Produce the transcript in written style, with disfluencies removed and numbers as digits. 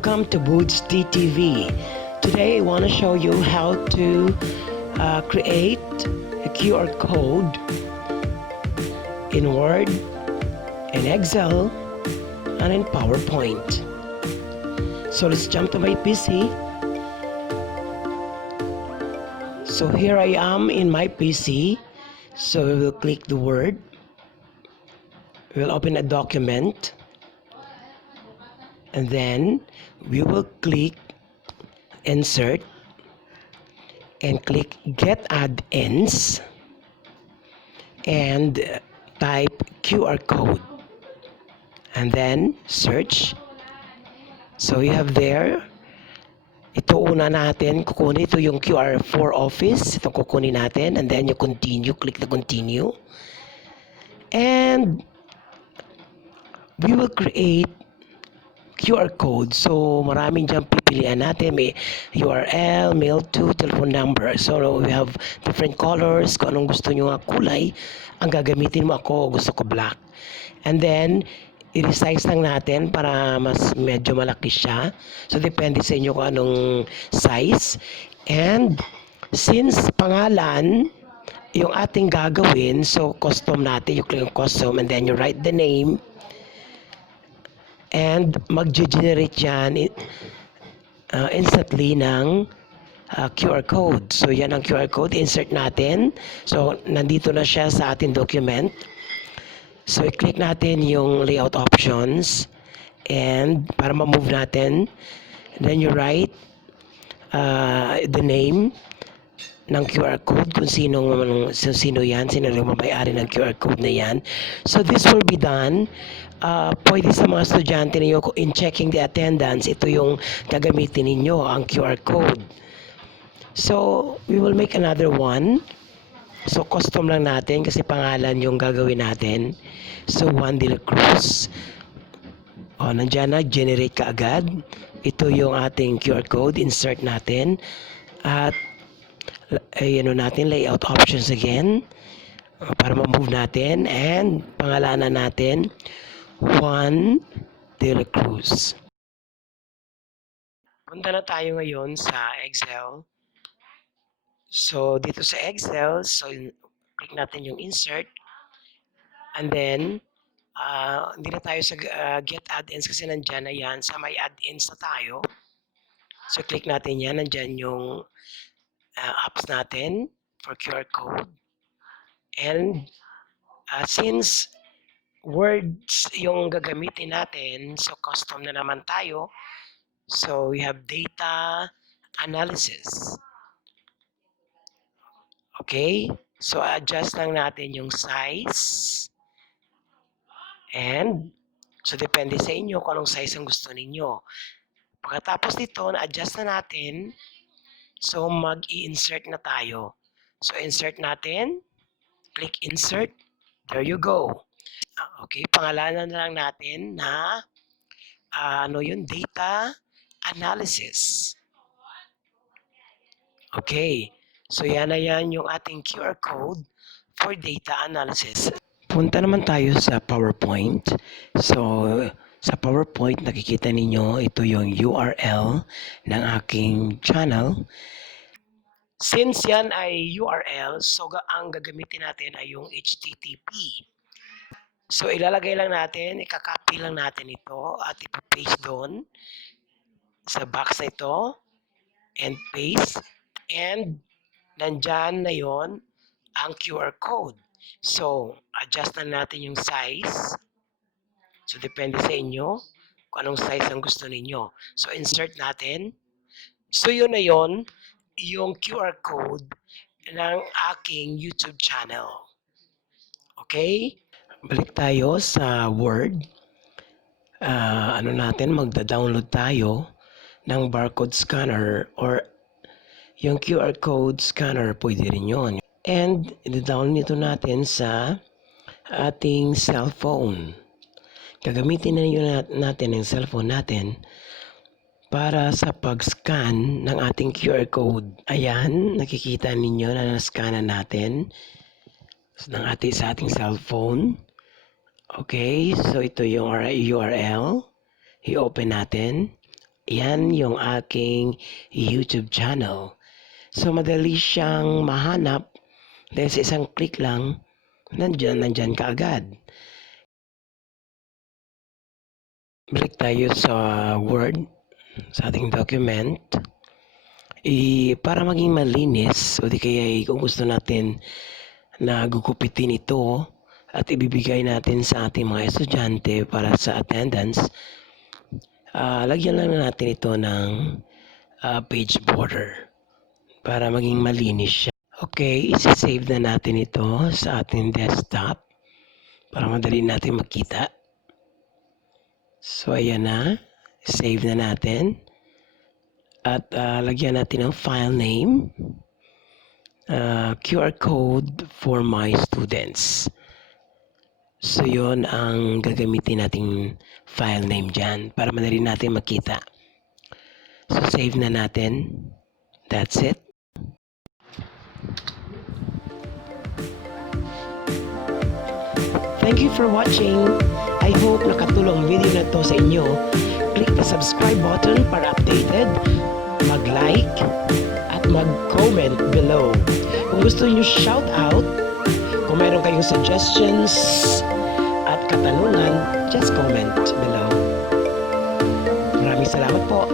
Welcome to Bodz TTV. Today I want to show you how to create a QR code in Word, in Excel, and in PowerPoint. So let's jump to my PC. So here I am in my PC. So we will click the Word. We'll open a document. And then we will click Insert and click Get Add-ins and type QR code and then search. So we have there, ito una natin kukunin, ito yung QR for office, ito kukunin natin, and then you continue, click the continue, and we will create QR code. So maraming dyan pipilian natin. May URL, mail to, telephone number. So we have different colors. Kung anong gusto nyo nga kulay, ang gagamitin mo. Ako, gusto ko black. And then, i-resize lang natin para mas medyo malaki siya. So depende sa inyo kung anong size. And since pangalan, yung ating gagawin, so custom natin, you click on custom and then you write the name. And mag-generate yan instantly ng QR code. So yan ang QR code, insert natin. So nandito na siya sa ating document. So i-click natin yung layout options and para ma-move natin, then you write the name ng QR code, kung sino yan, sino yung may-ari ng QR code na yan. So this will be done. Pwede sa mga estudyante ninyo, in checking the attendance, ito yung gagamitin ninyo, ang QR code. So we will make another one. So custom lang natin kasi pangalan yung gagawin natin. So Juan de la Cruz. Nandiyan na, generate ka agad. Ito yung ating QR code, insert natin. At natin, layout options again para ma-move natin and pangalanan natin Juan de la Cruz. Punta na tayo ngayon sa Excel. So dito sa Excel, so click natin yung insert and then hindi na tayo sa get add-ins kasi nandyan na yan, sa may add-ins na tayo. So click natin yan, nandyan yung apps natin for QR code. And since words yung gagamitin natin, so custom na naman tayo. So we have data analysis. Okay? So adjust lang natin yung size. And so depende sa inyo kung anong size ang gusto ninyo. Pagkatapos nito, na-adjust na natin. So mag-i-insert na tayo. So insert natin. Click insert. There you go. Okay, pangalanan na lang natin na yung data analysis. Okay, so yan na yan yung ating QR code for data analysis. Punta naman tayo sa PowerPoint. So sa PowerPoint, nakikita ninyo ito yung URL ng aking channel. Since yan ay URL, so ang gagamitin natin ay yung HTTP. So ilalagay lang natin, ikakopy lang natin ito at ipapaste doon sa box na ito and paste and nandyan na yon ang QR code. So adjust na natin yung size. So depende sa inyo kung anong size ang gusto ninyo. So insert natin. So yun na yon, yung QR code ng aking YouTube channel. Okay? Balik tayo sa Word. Magda-download tayo ng barcode scanner or yung QR code scanner, pwede rin yun. And i-download nito natin sa ating cellphone. Gagamitin na natin ang cellphone natin para sa pag-scan ng ating QR code. Ayan, nakikita ninyo na na-scanan natin sa ating cellphone. Okay, so ito yung URL. I-open natin. Yan yung aking YouTube channel. So madali siyang mahanap dahil sa isang click lang, nandyan ka agad. Balik tayo sa Word, sa ating document. Para maging malinis, o di kaya kung gusto natin na gugupitin ito at ibibigay natin sa ating mga estudyante para sa attendance, lagyan lang natin ito ng page border para maging malinis siya. Okay, isi-save na natin ito sa ating desktop para madali natin makita. So ayan na, save na natin. At lagyan natin ng file name, QR code for my students. So yon ang gagamitin nating file name dyan para madali natin makita. So save na natin. That's it. Thank you for watching. I hope nakatulong video na to sa inyo. Click the subscribe button para updated, mag-like, at mag-comment below. Kung gusto niyo shout out, kung mayroon kayong suggestions at katanungan, just comment below. Maraming salamat po.